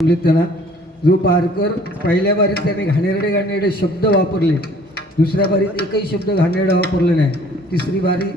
त्यांना. जो पारकर पहिल्या बारीत त्याने घाणेरडे घाणेरडे शब्द वापरले दुसऱ्या बारीत एकही शब्द घाणेरडा वापरले नाही तिसरी बारी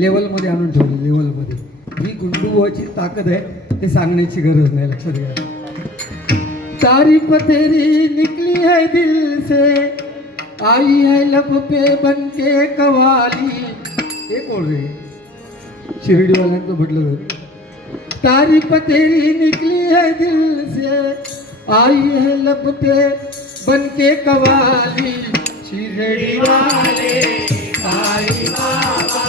लेवलमध्ये आणून ठेवली लेवलमध्ये. ही गुंडुबाची ताकद आहे हे सांगण्याची गरज नाही लक्षात घ्या. तारीफ तेरी निकली है दिल से आई है लब पे बन के कवाली. हे कोण रे? शिर्डीवाल्यांचं म्हटलं जातं तारीफ तेरी निकली है दिल से। आई है लब पे बन के कवाली। चिरड़ी वाले आई बाबा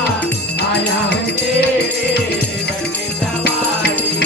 आया है तेरे बन के सवारी।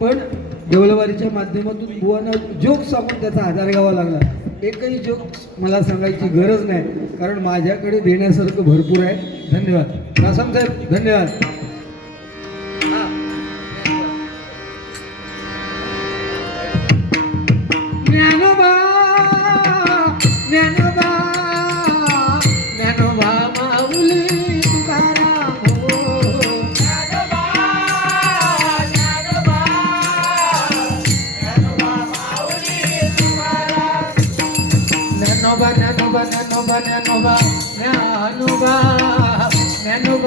पण देवलवारीच्या माध्यमातून बुवांना जोक सांगून त्याचा आधार घ्यावा लागला. एकही जोक मला सांगायची गरज नाही कारण माझ्याकडे देण्यासारखं भरपूर आहे. धन्यवाद. रासम साहेब धन्यवाद. ನೆನುಬ ನೆನುಬ ನೆನುಬ ನೆನುಬ ನೆನುಬ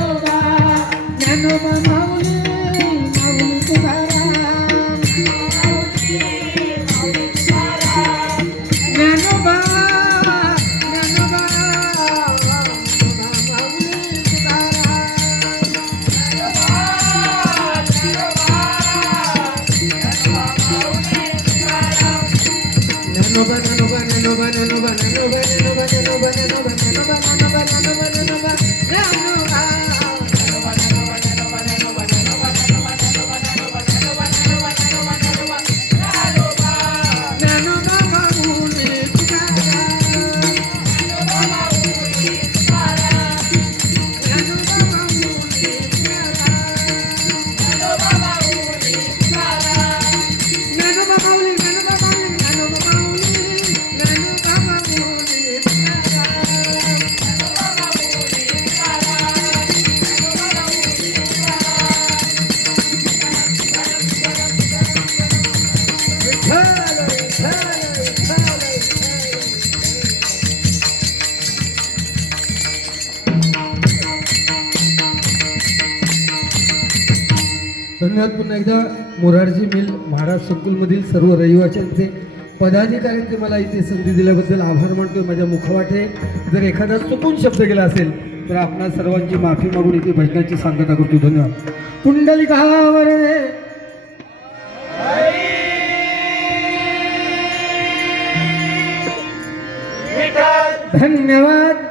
Now, no, I. धन्यवाद पुन्हा एकदा. मोरारजी मिल महाराज संकुलमधील सर्व रहिवाशांचे पदाधिकाऱ्यांचे मला इथे संधी दिल्याबद्दल आभार मानतोय. माझ्या मुखवाटे जर एखादा चुकून शब्द गेला असेल तर आपणा सर्वांची माफी मागून इथे भजनाची सांगता करतो. धन्यवाद. कुंडलिकावर रे धन्यवाद.